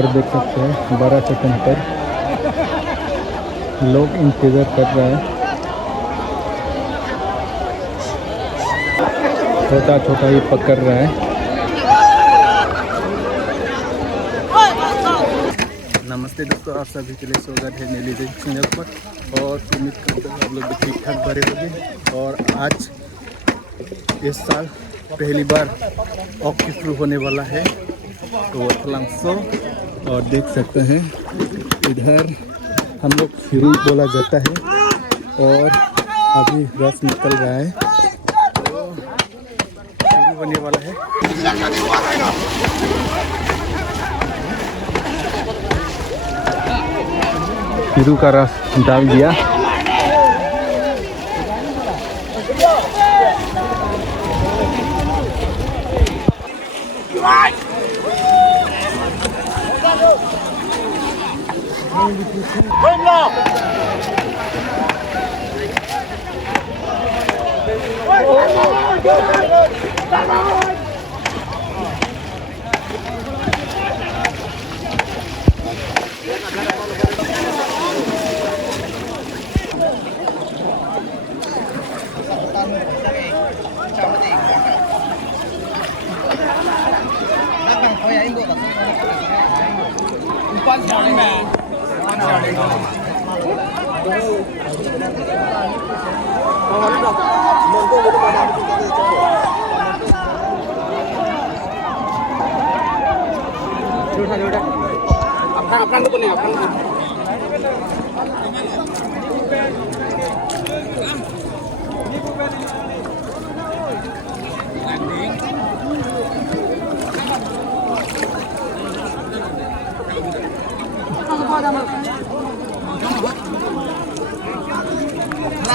और देख सकते हैं 12 सेकंड पर लोग इंतज़ार कर रहे हैं। छोटा छोटा ही पकड़ रहा है। नमस्ते दोस्तों, आप सभी के लिए स्वागत है मेरी चैनल पर। और उम्मीद करते हैं आप लोग भी ठीक ठाक भरे होंगे। और आज इस साल पहली बार ऑक्की शुरू होने वाला है तो शो। और देख सकते हैं इधर हम लोग खीरू बोला जाता है और अभी रस निकल रहा है तो शुरू होने वाला है। खीरू का रस डाल दिया।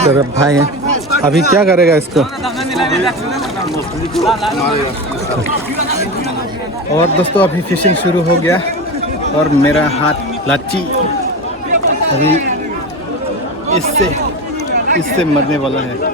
तरफ भाई है, अभी क्या करेगा इसको? और दोस्तों अभी फिशिंग शुरू हो गया और मेरा हाथ लाची अभी इससे मरने वाला है।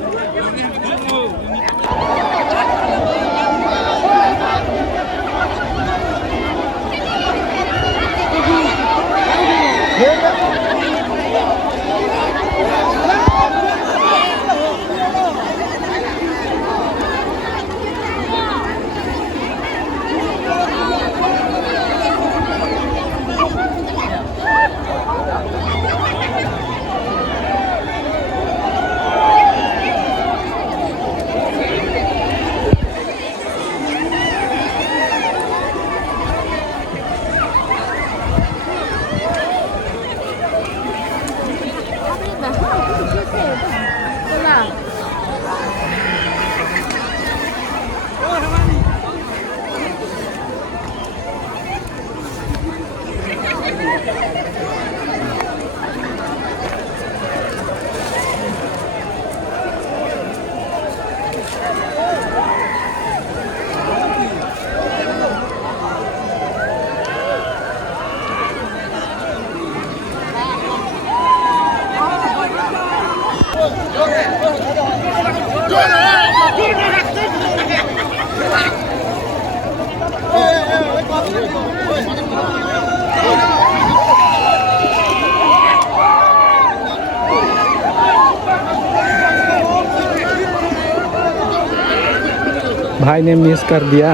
भाई ने मिस कर दिया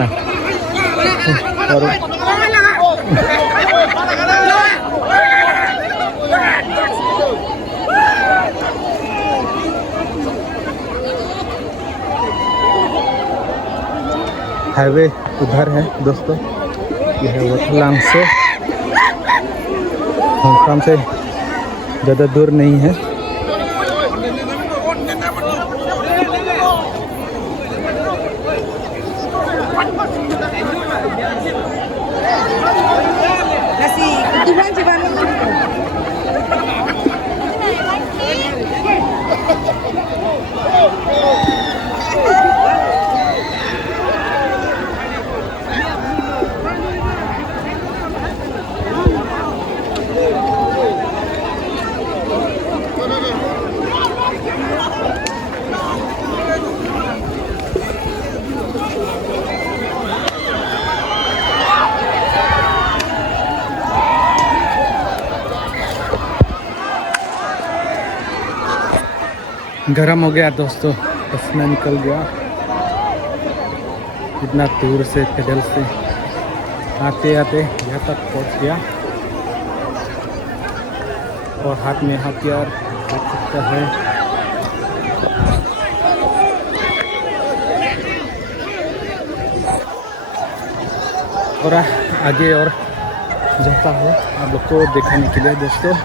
और हाईवे उधर है दोस्तों, यह वथलांग से होंगफाम से ज़्यादा दूर नहीं है। गर्म हो गया दोस्तों, पसीना निकल गया। इतना दूर से पैदल से आते आते यहाँ तक पहुँच गया। और हाथ में हथियार देख सकता है। और आगे और जाता हूँ आप लोग को दिखाने के लिए दोस्तों।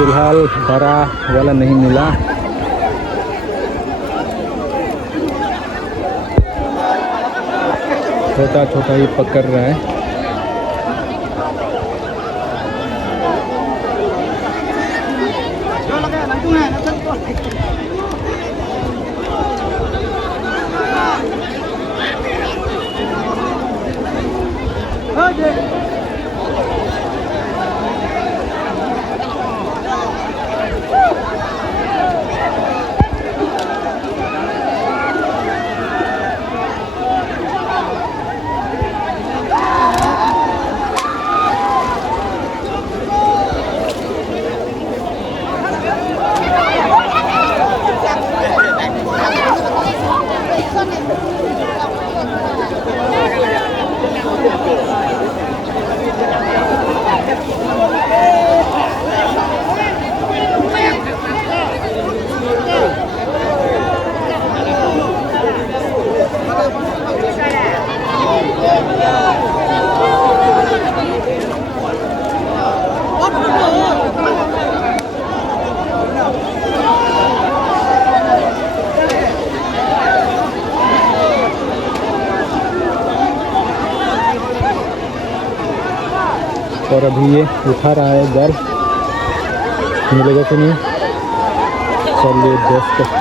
फिलहाल बड़ा वाला नहीं मिला। छोटा छोटा ही पकड़ रहा है। और अभी ये उठा रहा है जाल, मिलेगा कि नहीं। चलिए दोस्तों,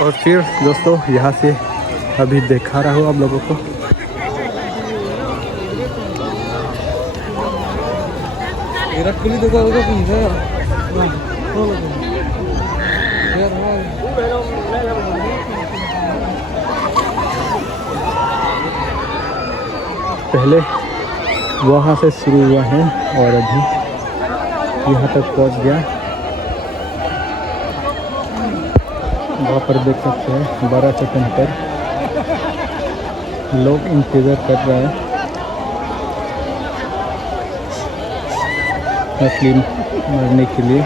और फिर दोस्तों यहाँ से अभी दिखा रहा हूँ आप लोगों को। पहले वहाँ से शुरू हुआ है और अभी यहाँ तक पहुँच गया। वहाँ पर देख सकते हैं 12 सेकंड पर लोग इंतज़ार कर रहे हैं मछली मारने के लिए।